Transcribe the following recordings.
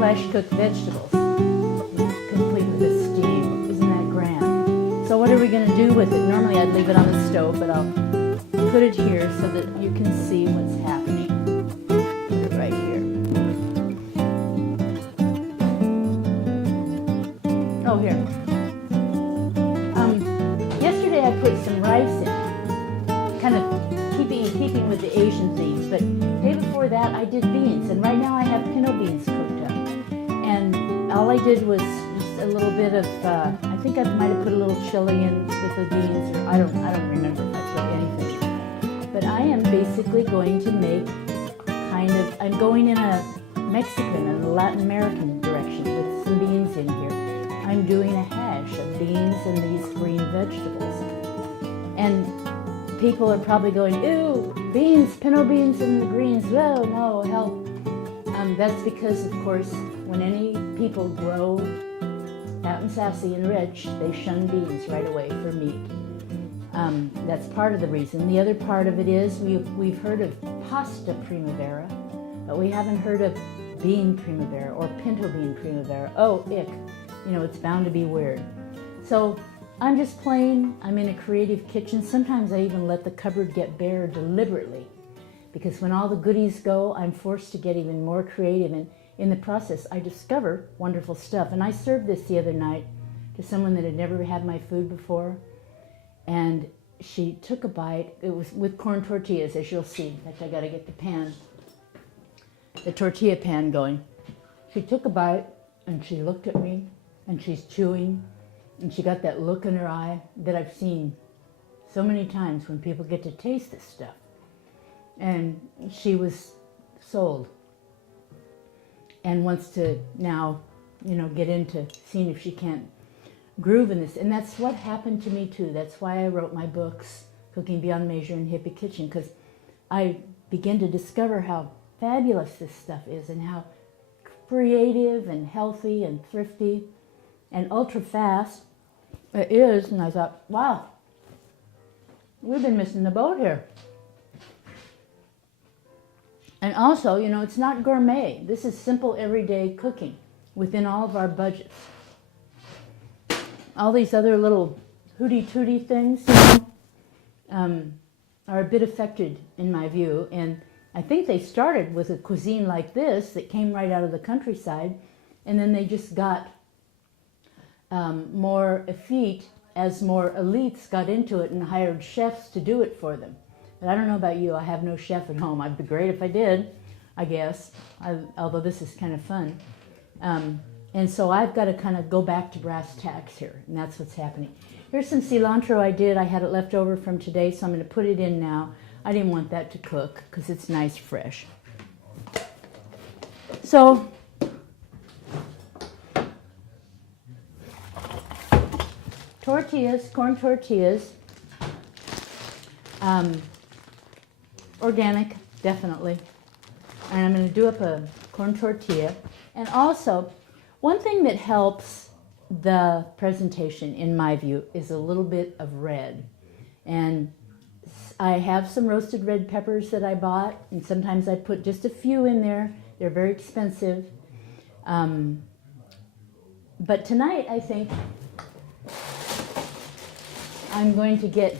flash cooked vegetables, complete with a steam. Isn't that grand? So what are we going to do with it? Normally I'd leave it on the stove, but I'll put it here so that you can see what's happening. Put it right here. Oh, here. Yesterday I put some rice in, kind of keeping with the Asian themes, but the day before that I did beans, and right now I have pinto beans cooked up. And all I did was just a little bit of, I think I might have put a little chili in with the beans, or I don't remember if I put anything. But I am basically going to make I'm going in a Mexican and a Latin American direction with some beans in here. I'm doing a hash of beans and these green vegetables. And people are probably going, ew, beans, pinto beans and the greens, oh no, help. That's because, of course, when any people grow out and sassy and rich, they shun beans right away for meat. That's part of the reason. The other part of it is we've heard of pasta primavera, but we haven't heard of bean primavera or pinto bean primavera. Oh, ick. You know, it's bound to be weird. So I'm just playing. I'm in a creative kitchen. Sometimes I even let the cupboard get bare deliberately, because when all the goodies go, I'm forced to get even more creative, and in the process, I discover wonderful stuff. And I served this the other night to someone that had never had my food before, and she took a bite. It was with corn tortillas, as you'll see. In fact, I got to get the tortilla pan going. She took a bite, and she looked at me, and she's chewing, and she got that look in her eye that I've seen so many times when people get to taste this stuff. And she was sold and wants to now, get into seeing if she can't groove in this. And that's what happened to me too. That's why I wrote my books, Cooking Beyond Measure and Hippie Kitchen, because I began to discover how fabulous this stuff is and how creative and healthy and thrifty and ultra fast it is. And I thought, wow, we've been missing the boat here. And also, it's not gourmet. This is simple everyday cooking within all of our budgets. All these other little hooty-tooty things are a bit affected in my view. And I think they started with a cuisine like this that came right out of the countryside, and then they just got more effete as more elites got into it and hired chefs to do it for them. But I don't know about you, I have no chef at home. I'd be great if I did, I guess, although this is kind of fun. And so I've got to kind of go back to brass tacks here, and that's what's happening. Here's some cilantro I did. I had it left over from today, so I'm going to put it in now. I didn't want that to cook because it's nice fresh. So tortillas, corn tortillas, organic, definitely. And I'm going to do up a corn tortilla. And also, one thing that helps the presentation, in my view, is a little bit of red. And I have some roasted red peppers that I bought, and sometimes I put just a few in there. They're very expensive. But tonight, I think I'm going to get,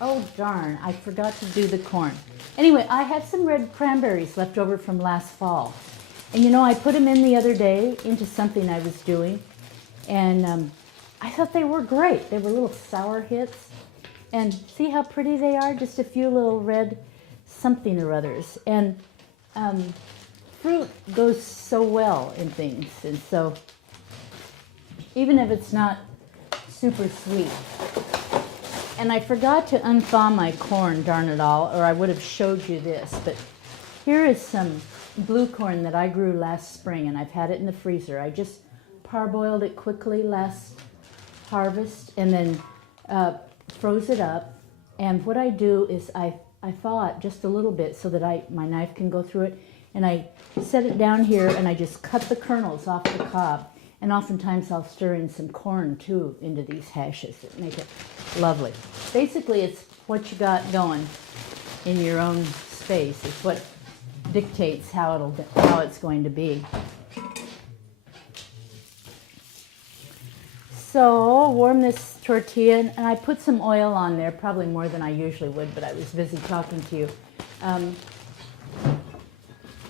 oh darn, I forgot to do the corn. Anyway, I had some red cranberries left over from last fall. And I put them in the other day into something I was doing. And I thought they were great. They were little sour hits. And see how pretty they are? Just a few little red something or others. And fruit goes so well in things. And so even if it's not super sweet. And I forgot to unthaw my corn, darn it all, or I would have showed you this. But here is some blue corn that I grew last spring, and I've had it in the freezer. I just parboiled it quickly last harvest and then froze it up. And what I do is I thaw it just a little bit so that my knife can go through it. And I set it down here and I just cut the kernels off the cob. And oftentimes I'll stir in some corn too into these hashes that make it lovely. Basically, it's what you got going in your own space. It's what dictates how it's going to be. So warm this tortilla, and I put some oil on there, probably more than I usually would, but I was busy talking to you.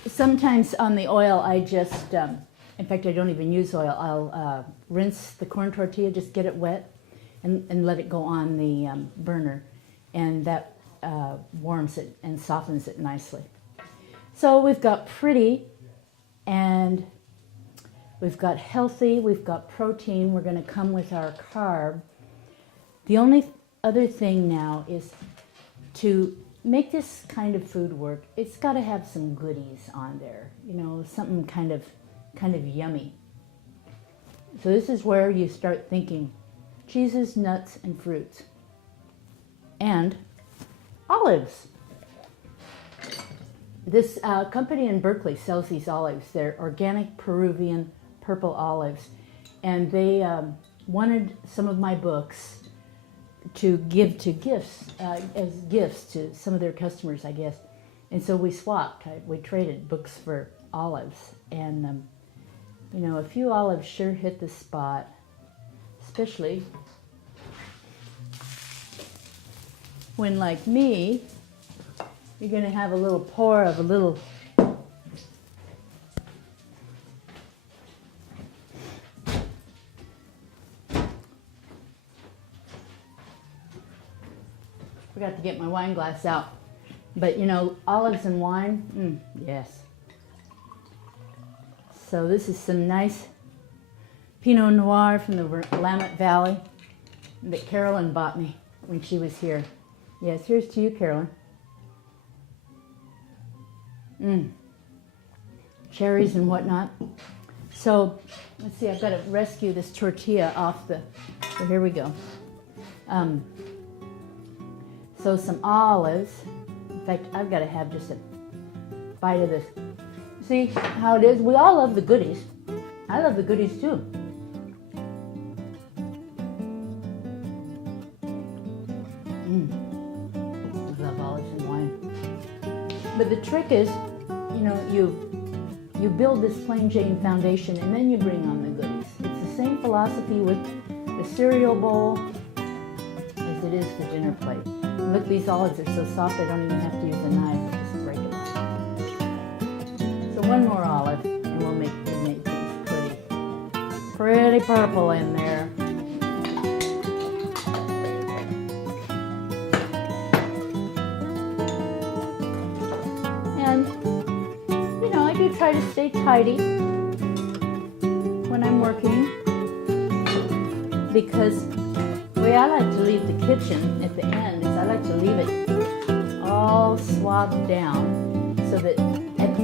Sometimes on the oil I just, in fact I don't even use oil, I'll rinse the corn tortilla, just get it wet and let it go on the burner, and that warms it and softens it nicely. So we've got pretty, and we've got healthy, we've got protein, we're going to come with our carb. The only other thing now is to make this kind of food work, it's got to have some goodies on there, you know, something kind of yummy. So this is where you start thinking cheeses, nuts, and fruits. And olives. This company in Berkeley sells these olives. They're organic Peruvian purple olives. And they wanted some of my books to give to gifts, as gifts to some of their customers, I guess. And so we swapped. We traded books for olives. And, you know, a few olives sure hit the spot, especially when, like me, you're going to have a little pour of a little forgot to get my wine glass out. But you know, olives and wine, yes. So this is some nice Pinot Noir from the Willamette Valley that Carolyn bought me when she was here. Yes, here's to you, Carolyn. Cherries and whatnot. So let's see, I've got to rescue this tortilla off the, so here we go. So some olives. In fact, I've got to have just a bite of this. See how it is? We all love the goodies. I love the goodies too. I love olives and wine. But the trick is, you know, you build this plain Jane foundation and then you bring on the goodies. It's the same philosophy with the cereal bowl as it is the dinner plate. And look, these olives are so soft I don't even have to use a knife. I just break it off. So one more olive and we'll make things pretty purple in there. And you know, I do try to stay tidy when I'm working, because the way I like to leave the kitchen at the end is I like to leave it all swabbed down so that at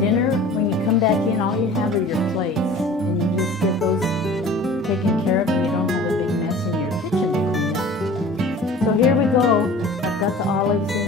dinner, when you come back in, all you have are your plates, and you just get those taken care of and you don't have a big mess in your kitchen to clean up. So here we go. I've got the olives in.